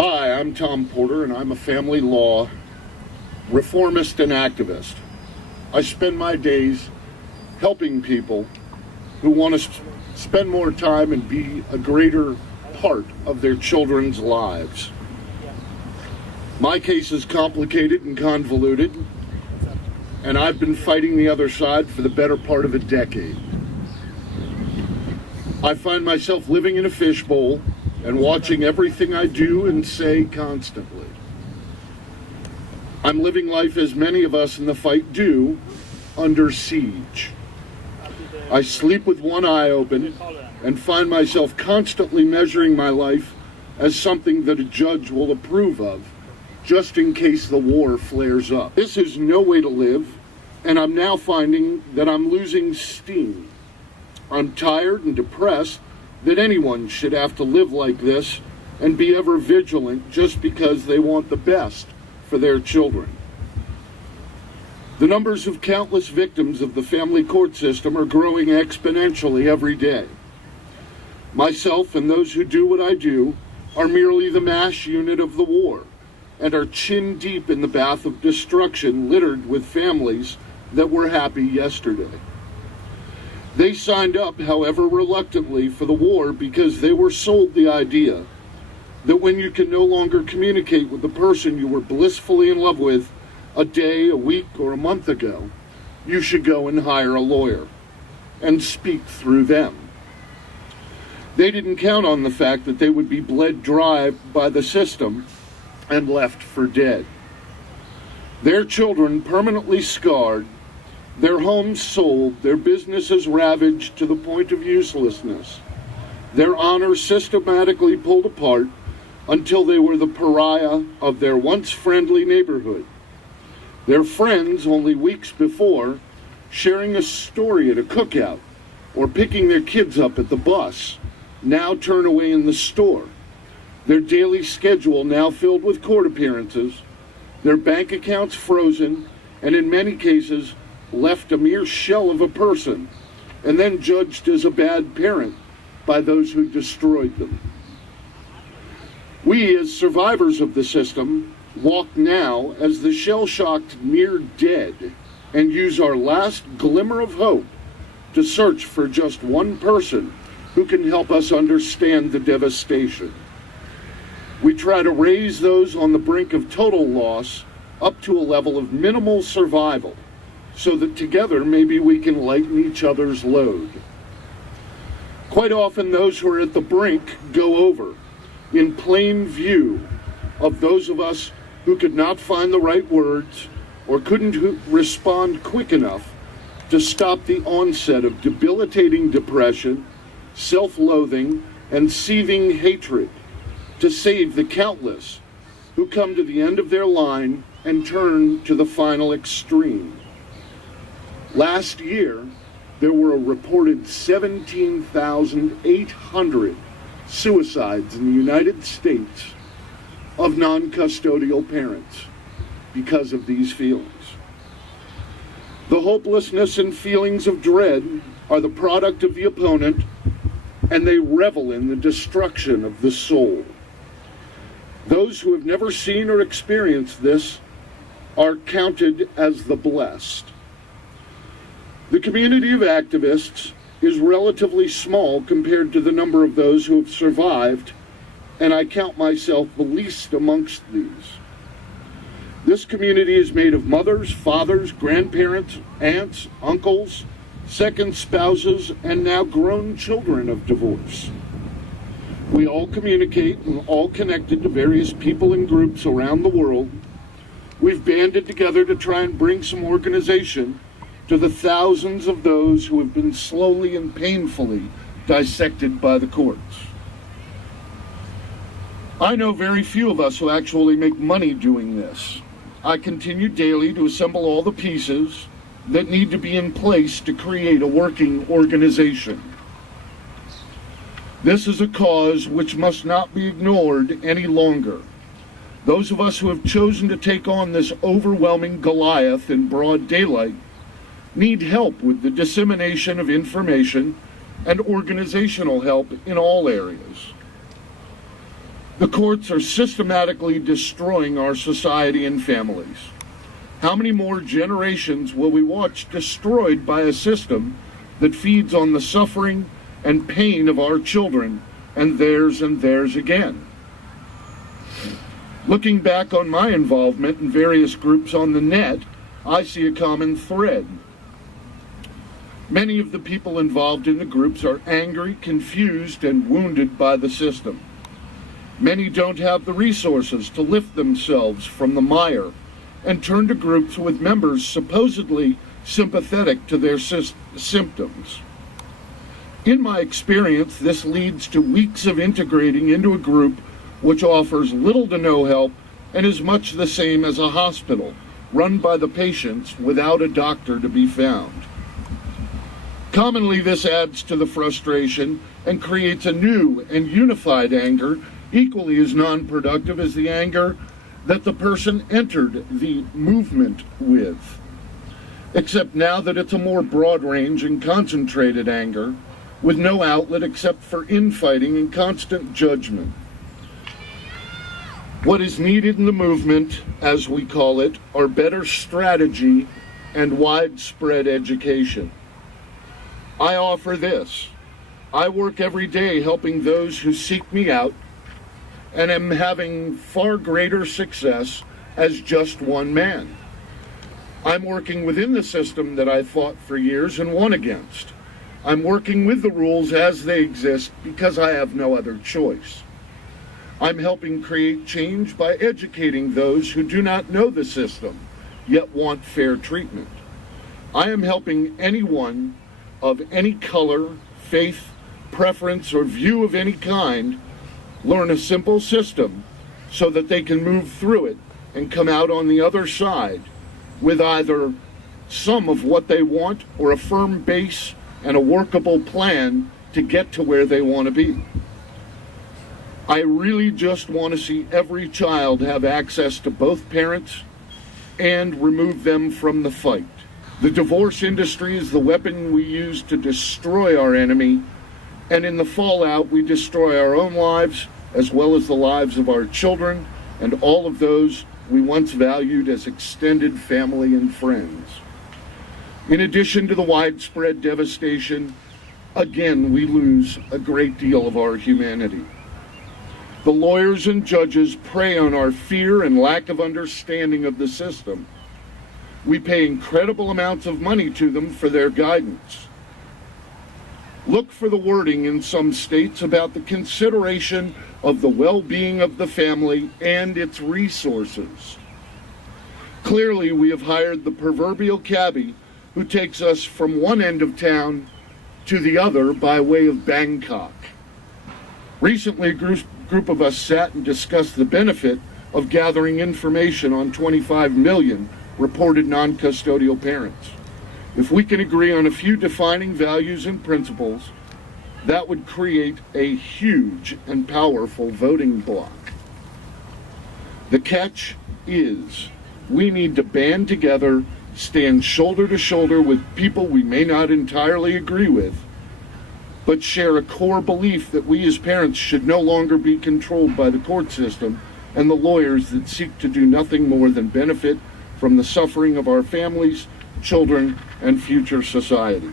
Hi, I'm Tom Porter, and I'm a family law reformist and activist. I spend my days helping people who want to spend more time and be a greater part of their children's lives. My case is complicated and convoluted, and I've been fighting the other side for the better part of a decade. I find myself living in a fishbowl and watching everything I do and say constantly. I'm living life as many of us in the fight do, under siege. I sleep with one eye open and find myself constantly measuring my life as something that a judge will approve of, just in case the war flares up. This is no way to live, and I'm now finding that I'm losing steam. I'm tired and depressed that anyone should have to live like this and be ever vigilant just because they want the best for their children. The numbers of countless victims of the family court system are growing exponentially every day. Myself and those who do what I do are merely the MASH unit of the war and are chin deep in the bath of destruction littered with families that were happy yesterday. They signed up, however, reluctantly for the war because they were sold the idea that when you can no longer communicate with the person you were blissfully in love with a day, a week, or a month ago, you should go and hire a lawyer and speak through them. They didn't count on the fact that they would be bled dry by the system and left for dead. Their children permanently scarred, their homes sold, their businesses ravaged to the point of uselessness, their honor systematically pulled apart until they were the pariah of their once friendly neighborhood. Their friends, only weeks before, sharing a story at a cookout or picking their kids up at the bus, now turn away in the store. Their daily schedule now filled with court appearances, their bank accounts frozen, and in many cases, left a mere shell of a person, and then judged as a bad parent by those who destroyed them. We, as survivors of the system, walk now as the shell-shocked near dead and use our last glimmer of hope to search for just one person who can help us understand the devastation. We try to raise those on the brink of total loss up to a level of minimal survival, so that together maybe we can lighten each other's load. Quite often those who are at the brink go over, in plain view of those of us who could not find the right words or couldn't respond quick enough to stop the onset of debilitating depression, self-loathing, and seething hatred, to save the countless who come to the end of their line and turn to the final extreme. Last year, there were a reported 17,800 suicides in the United States of non-custodial parents because of these feelings. The hopelessness and feelings of dread are the product of the opponent, and they revel in the destruction of the soul. Those who have never seen or experienced this are counted as the blessed. The community of activists is relatively small compared to the number of those who have survived, and I count myself the least amongst these. This community is made of mothers, fathers, grandparents, aunts, uncles, second spouses, and now grown children of divorce. We all communicate and all connected to various people and groups around the world. We've banded together to try and bring some organization to the thousands of those who have been slowly and painfully dissected by the courts. I know very few of us who actually make money doing this. I continue daily to assemble all the pieces that need to be in place to create a working organization. This is a cause which must not be ignored any longer. Those of us who have chosen to take on this overwhelming Goliath in broad daylight need help with the dissemination of information and organizational help in all areas. The courts are systematically destroying our society and families. How many more generations will we watch destroyed by a system that feeds on the suffering and pain of our children and theirs again? Looking back on my involvement in various groups on the net, I see a common thread. Many of the people involved in the groups are angry, confused, and wounded by the system. Many don't have the resources to lift themselves from the mire and turn to groups with members supposedly sympathetic to their symptoms. In my experience, this leads to weeks of integrating into a group which offers little to no help and is much the same as a hospital run by the patients without a doctor to be found. Commonly, this adds to the frustration and creates a new and unified anger equally as non-productive as the anger that the person entered the movement with. Except now that it's a more broad range and concentrated anger with no outlet except for infighting and constant judgment. What is needed in the movement, as we call it, are better strategy and widespread education. I offer this. I work every day helping those who seek me out and am having far greater success as just one man. I'm working within the system that I fought for years and won against. I'm working with the rules as they exist because I have no other choice. I'm helping create change by educating those who do not know the system, yet want fair treatment. I am helping anyone of any color, faith, preference, or view of any kind learn a simple system so that they can move through it and come out on the other side with either some of what they want or a firm base and a workable plan to get to where they want to be. I really just want to see every child have access to both parents and remove them from the fight. The divorce industry is the weapon we use to destroy our enemy, and in the fallout we destroy our own lives as well as the lives of our children and all of those we once valued as extended family and friends. In addition to the widespread devastation, again we lose a great deal of our humanity. The lawyers and judges prey on our fear and lack of understanding of the system. We pay incredible amounts of money to them for their guidance. Look for the wording in some states about the consideration of the well-being of the family and its resources. Clearly, we have hired the proverbial cabbie who takes us from one end of town to the other by way of Bangkok. Recently, a group of us sat and discussed the benefit of gathering information on 25 million reported non-custodial parents. If we can agree on a few defining values and principles, that would create a huge and powerful voting bloc. The catch is we need to band together, stand shoulder to shoulder with people we may not entirely agree with, but share a core belief that we as parents should no longer be controlled by the court system and the lawyers that seek to do nothing more than benefit from the suffering of our families, children, and future society.